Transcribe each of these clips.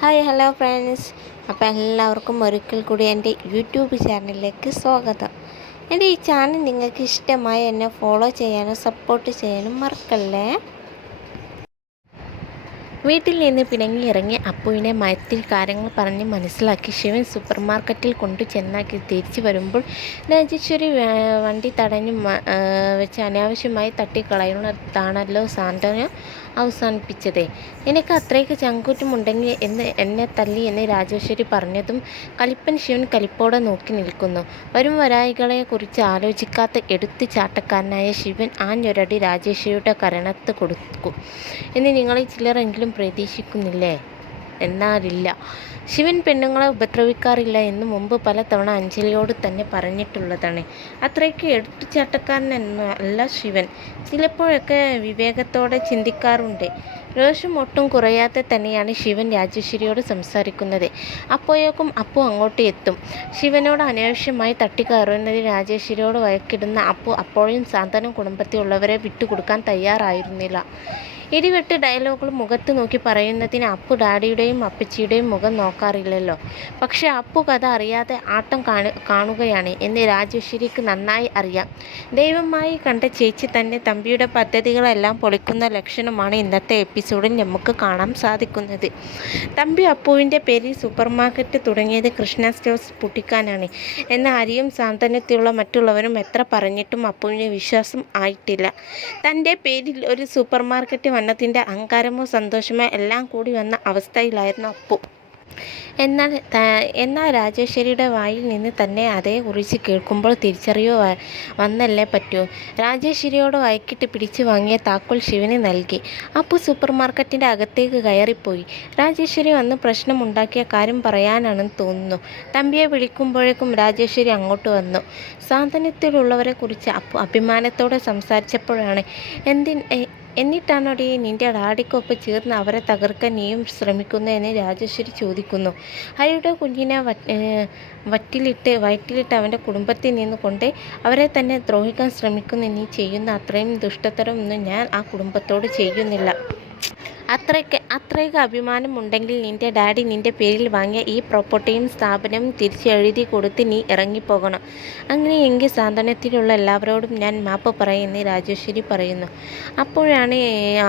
Hi hello friends. അപ്പോൾ എല്ലാവർക്കും ഒരിക്കൽ കൂടി എൻ്റെ യൂട്യൂബ് ചാനലിലേക്ക് സ്വാഗതം. എൻ്റെ ഈ ചാനൽ നിങ്ങൾക്ക് ഇഷ്ടമായി എന്നെ ഫോളോ ചെയ്യാനും സപ്പോർട്ട് ചെയ്യാനും മറക്കല്ലേ. വീട്ടിൽ നിന്ന് പിണങ്ങിയിറങ്ങി അപ്പുവിനെ മയത്തിൽ കാര്യങ്ങൾ പറഞ്ഞ് മനസ്സിലാക്കി ശിവൻ സൂപ്പർ മാർക്കറ്റിൽ കൊണ്ടു ചെന്നാക്കി തിരിച്ചു വരുമ്പോൾ രാജേശ്വരി വണ്ടി തടഞ്ഞു വെച്ച് അനാവശ്യമായി തട്ടിക്കളയുന്നതാണല്ലോ സാന്ത്വന അവസാനിപ്പിച്ചത്. നിനക്ക് അത്രയ്ക്ക് ചങ്കൂറ്റമുണ്ടെങ്കിൽ എന്നെ തല്ലി എന്ന് രാജേശ്വരി പറഞ്ഞതും കലിപ്പൻ ശിവൻ കലിപ്പോടെ നോക്കി നിൽക്കുന്നു. വരും വരായികളെക്കുറിച്ച് ആലോചിക്കാത്ത എടുത്തു ചാട്ടക്കാരനായ ശിവൻ ആഞ്ഞൊരടി രാജേശ്വരിയുടെ കരണത്ത് കൊടുക്കും എന്ന് നിങ്ങളിൽ ചിലരെങ്കിലും പ്രതീക്ഷിക്കുന്നില്ലേ? എന്നാലില്ല. ശിവൻ പെണ്ണുങ്ങളെ ഉപദ്രവിക്കാറില്ല എന്ന് മുമ്പ് പലതവണ അഞ്ജലിയോട് തന്നെ പറഞ്ഞിട്ടുള്ളതാണ്. അത്രയ്ക്ക് എടുത്തുചാട്ടക്കാരനല്ല ശിവൻ. ചിലപ്പോഴൊക്കെ വിവേകത്തോടെ ചിന്തിക്കാറുണ്ട്. രോഷം ഒട്ടും കുറയാതെ തന്നെയാണ് ശിവൻ രാജേശ്വരിയോട് സംസാരിക്കുന്നത്. അപ്പോഴേക്കും അപ്പു അങ്ങോട്ട് എത്തും. ശിവനോട് അനാവശ്യമായി തട്ടിക്കയറുന്നത് രാജേശ്വരിയോട് വഴക്കിടുന്ന അപ്പു അപ്പോഴും സാന്ത്വനം കുടുംബത്തിലുള്ളവരെ വിട്ടുകൊടുക്കാൻ തയ്യാറായിരുന്നില്ല. ഇടിവെട്ട് ഡയലോഗുകൾ മുഖത്ത് നോക്കി പറയുന്നതിന് അപ്പു ഡാഡിയുടെയും അപ്പച്ചിയുടെയും മുഖം നോക്കാറില്ലല്ലോ. പക്ഷെ അപ്പു കഥ അറിയാതെ ആട്ടം കാണുകയാണ് എന്ന് രാജേശ്വരിക്ക് നന്നായി അറിയാം. ദൈവമായി കണ്ട ചേച്ചി തന്നെ തമ്പിയുടെ പദ്ധതികളെല്ലാം പൊളിക്കുന്ന ലക്ഷണമാണ് ഇന്നത്തെ എപ്പിസോഡിൽ നമുക്ക് കാണാൻ സാധിക്കുന്നത്. തമ്പി അപ്പുവിൻ്റെ പേരിൽ സൂപ്പർ മാർക്കറ്റ് തുടങ്ങിയത് കൃഷ്ണ സ്റ്റോഴ്സ് പൂട്ടിക്കാനാണ് എന്ന ഹരിയും സാന്ത്വനത്തിലുള്ള മറ്റുള്ളവരും എത്ര പറഞ്ഞിട്ടും അപ്പുവിന് വിശ്വാസം ആയിട്ടില്ല. തൻ്റെ പേരിൽ ഒരു സൂപ്പർ മാർക്കറ്റ് വന്നതിൻ്റെ അഹങ്കാരമോ സന്തോഷമോ എല്ലാം കൂടി വന്ന അവസ്ഥയിലായിരുന്നു അപ്പു. എന്നാൽ രാജേശ്വരിയുടെ വായിൽ നിന്ന് തന്നെ അതേക്കുറിച്ച് കേൾക്കുമ്പോൾ തിരിച്ചറിയോ വന്നല്ലേ പറ്റൂ. രാജേശ്വരിയോട് വഴക്കിട്ട് പിടിച്ചു വാങ്ങിയ താക്കോൽ ശിവന് നൽകി. അപ്പു സൂപ്പർ മാർക്കറ്റിൻ്റെ അകത്തേക്ക് കയറിപ്പോയി. രാജേശ്വരി വന്ന് പ്രശ്നമുണ്ടാക്കിയ കാര്യം പറയാനാണെന്ന് തോന്നുന്നു. തമ്പിയെ വിളിക്കുമ്പോഴേക്കും രാജേശ്വരി അങ്ങോട്ട് വന്നു. സാന്ത്വനത്തിലുള്ളവരെ കുറിച്ച് അപ്പു അഭിമാനത്തോടെ സംസാരിച്ചപ്പോഴാണ് എന്നിട്ടാണോടി നിന്റെ ഡാഡിക്കൊപ്പം ചേർന്ന് അവരെ തകർക്കാൻ നീയും ശ്രമിക്കുന്നു എന്ന് രാജേശ്വരി ചോദിക്കുന്നു. ഹരിയുടെ കുഞ്ഞിനെ വയറ്റിലിട്ട് അവൻ്റെ കുടുംബത്തിൽ നിന്ന് കൊണ്ട് അവരെ തന്നെ ദ്രോഹിക്കാൻ ശ്രമിക്കുന്ന നീ ചെയ്യുന്ന അത്രയും ദുഷ്ടതരമൊന്നും ഞാൻ ആ കുടുംബത്തോട് ചെയ്യുന്നില്ല. അത്രയ്ക്ക് അഭിമാനമുണ്ടെങ്കിൽ നിൻ്റെ ഡാഡി നിൻ്റെ പേരിൽ വാങ്ങിയ ഈ പ്രോപ്പർട്ടിയും സ്ഥാപനവും തിരിച്ചെഴുതി കൊടുത്ത് നീ ഇറങ്ങിപ്പോകണം. അങ്ങനെയെങ്കിൽ സാന്ത്വനത്തിലുള്ള എല്ലാവരോടും ഞാൻ മാപ്പ് പറയുമെന്ന് രാജേശ്വരി പറയുന്നു. അപ്പോഴാണ്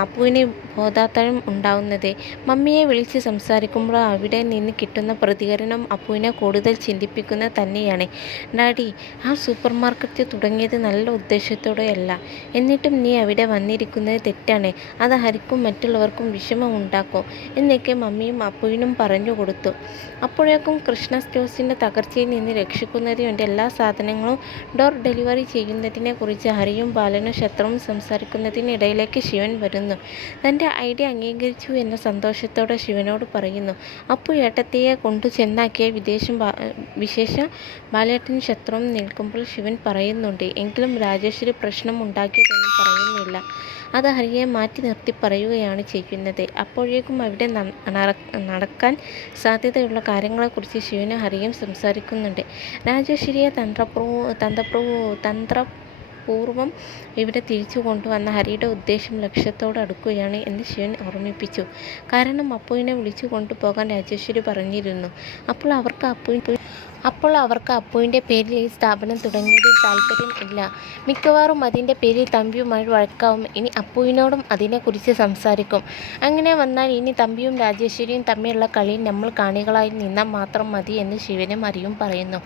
അപ്പുവിന് ബോധാത്തരം ഉണ്ടാവുന്നത്. മമ്മിയെ വിളിച്ച് സംസാരിക്കുമ്പോൾ അവിടെ നിന്ന് കിട്ടുന്ന പ്രതികരണം അപ്പുവിനെ കൂടുതൽ ചിന്തിപ്പിക്കുന്നത് തന്നെയാണ്. ഡാഡി, ആ സൂപ്പർ മാർക്കറ്റ് തുടങ്ങിയത് നല്ല ഉദ്ദേശത്തോടെയല്ല. എന്നിട്ടും നീ അവിടെ വന്നിരിക്കുന്നത് തെറ്റാണ്. അത് ഹരിക്കും മറ്റുള്ളവർക്കും വിഷമമുണ്ടാക്കും എന്നൊക്കെ മമ്മിയും അപ്പുവിനും പറഞ്ഞു കൊടുത്തു. അപ്പോഴേക്കും കൃഷ്ണ സ്റ്റോഴ്സിൻ്റെ തകർച്ചയിൽ നിന്ന് രക്ഷിക്കുന്നതിന് വേണ്ടി എല്ലാ സാധനങ്ങളും ഡോർ ഡെലിവറി ചെയ്യുന്നതിനെ കുറിച്ച് ഹരിയും ബാലനും ശത്രുവും സംസാരിക്കുന്നതിനിടയിലേക്ക് ശിവൻ വരുന്നു. തൻ്റെ ഐഡിയ അംഗീകരിച്ചു എന്ന സന്തോഷത്തോടെ ശിവനോട് പറയുന്നു. അപ്പു ഏട്ടത്തിയെ കൊണ്ടു ചെന്നാക്കിയ വിശേഷം ബാലേട്ടനും ശത്രുവും നിൽക്കുമ്പോൾ ശിവൻ പറയുന്നുണ്ട്. എങ്കിലും രാജേശ്വരി പ്രശ്നം ഉണ്ടാക്കിയതൊന്നും പറയുന്നില്ല. അത് ഹരിയെ മാറ്റി നിർത്തി പറയുകയാണ് ചെയ്യുന്നത്. അപ്പോഴേക്കും അവിടെ നടക്കാൻ സാധ്യതയുള്ള കാര്യങ്ങളെക്കുറിച്ച് ശിവനും ഹരിയും സംസാരിക്കുന്നുണ്ട്. രാജേശ്വരിയെ തന്ത്രപൂർവം ഇവിടെ തിരിച്ചു കൊണ്ടുവന്ന ഹരിയുടെ ഉദ്ദേശം ലക്ഷ്യത്തോട് അടുക്കുകയാണ് എന്ന് ശിവൻ ഓർമ്മിപ്പിച്ചു. കാരണം അപ്പുവിനെ വിളിച്ചു കൊണ്ടുപോകാൻ രാജേശ്വരി പറഞ്ഞിരുന്നു. അപ്പോൾ അവർക്ക് അപ്പുവിൻ്റെ പേരിൽ ഈ സ്ഥാപനം തുടങ്ങിയതിൽ താല്പര്യം ഇല്ല. മിക്കവാറും അതിൻ്റെ പേരിൽ തമ്പിയുമായി വഴക്കാവും. ഇനി അപ്പുവിനോടും അതിനെക്കുറിച്ച് സംസാരിക്കും. അങ്ങനെ വന്നാൽ ഇനി തമ്പിയും രാജേശ്വരിയും തമ്മിലുള്ള കളിയിൽ നമ്മൾ കാണികളായി നിന്നാൽ മാത്രം മതി എന്ന് ശിവനും ഹരിയും പറയുന്നു.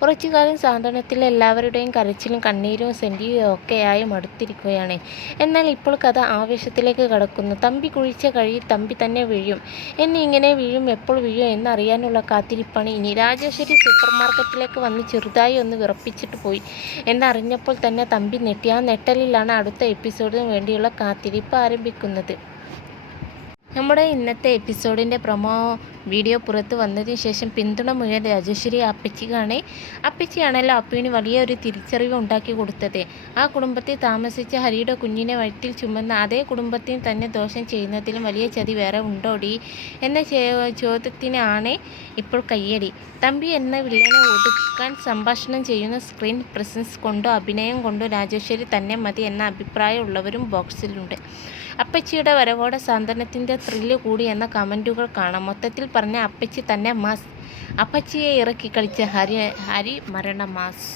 കുറച്ചുകാലം സാന്ത്വനത്തിലെ എല്ലാവരുടെയും കരച്ചിലും കണ്ണീരും സെൻറ്റിയും ഒക്കെയായി മടുത്തിരിക്കുകയാണ്. എന്നാൽ ഇപ്പോൾ കഥ ആവേശത്തിലേക്ക് കടക്കുന്നു. തമ്പി കുഴിച്ച കഴിയിൽ തമ്പി തന്നെ വീഴും. ഇങ്ങനെ വീഴും, എപ്പോൾ വീഴും എന്നറിയാനുള്ള കാത്തിരിപ്പാണ് ഇനി. രാജേശ്വരി സൂപ്പർ മാർക്കറ്റിലേക്ക് വന്ന് ചെറുതായി ഒന്ന് വിറപ്പിച്ചിട്ട് പോയി എന്നറിഞ്ഞപ്പോൾ തന്നെ തമ്പി നെട്ടി. ആ നെട്ടലിലാണ് അടുത്ത എപ്പിസോഡിന് വേണ്ടിയുള്ള കാത്തിരിപ്പ് ആരംഭിക്കുന്നത്. നമ്മുടെ ഇന്നത്തെ എപ്പിസോഡിൻ്റെ പ്രൊമോ വീഡിയോ പുറത്ത് വന്നതിന് ശേഷം പിന്തുണ മുഴുവൻ രാജേശ്വരി അപ്പച്ചിയാണല്ലോ അപ്പുവിന് വലിയൊരു തിരിച്ചറിവ് ഉണ്ടാക്കി കൊടുത്തത്. ആ കുടുംബത്തിൽ താമസിച്ച ഹരിയുടെ കുഞ്ഞിനെ വയറ്റിൽ ചുമന്ന അതേ കുടുംബത്തിന് തന്നെ ദോഷം ചെയ്യുന്നതിലും വലിയ ചതി വേറെ ഉണ്ടോടി എന്ന ചോദ്യത്തിനാണ് ഇപ്പോൾ കയ്യടി. തമ്പി എന്ന വില്ലനെ ഒതുക്കാൻ സംഭാഷണം ചെയ്യുന്ന സ്ക്രീൻ പ്രസൻസ് കൊണ്ടോ അഭിനയം കൊണ്ടോ രാജേശ്വരി തന്നെ മതി എന്ന അഭിപ്രായമുള്ളവരും ബോക്സിലുണ്ട്. അപ്പച്ചിയുടെ വരവോടെ സാന്ത്വനത്തിൻ്റെ ത്രില്ല് കൂടി എന്ന കമൻറ്റുകൾ കാണാം. മൊത്തത്തിൽ പറഞ്ഞ അപ്പച്ചി തന്നെ മാസ്. അപ്പച്ചിയെ ഇറക്കി കളിച്ച ഹരി മരണ മാസ്.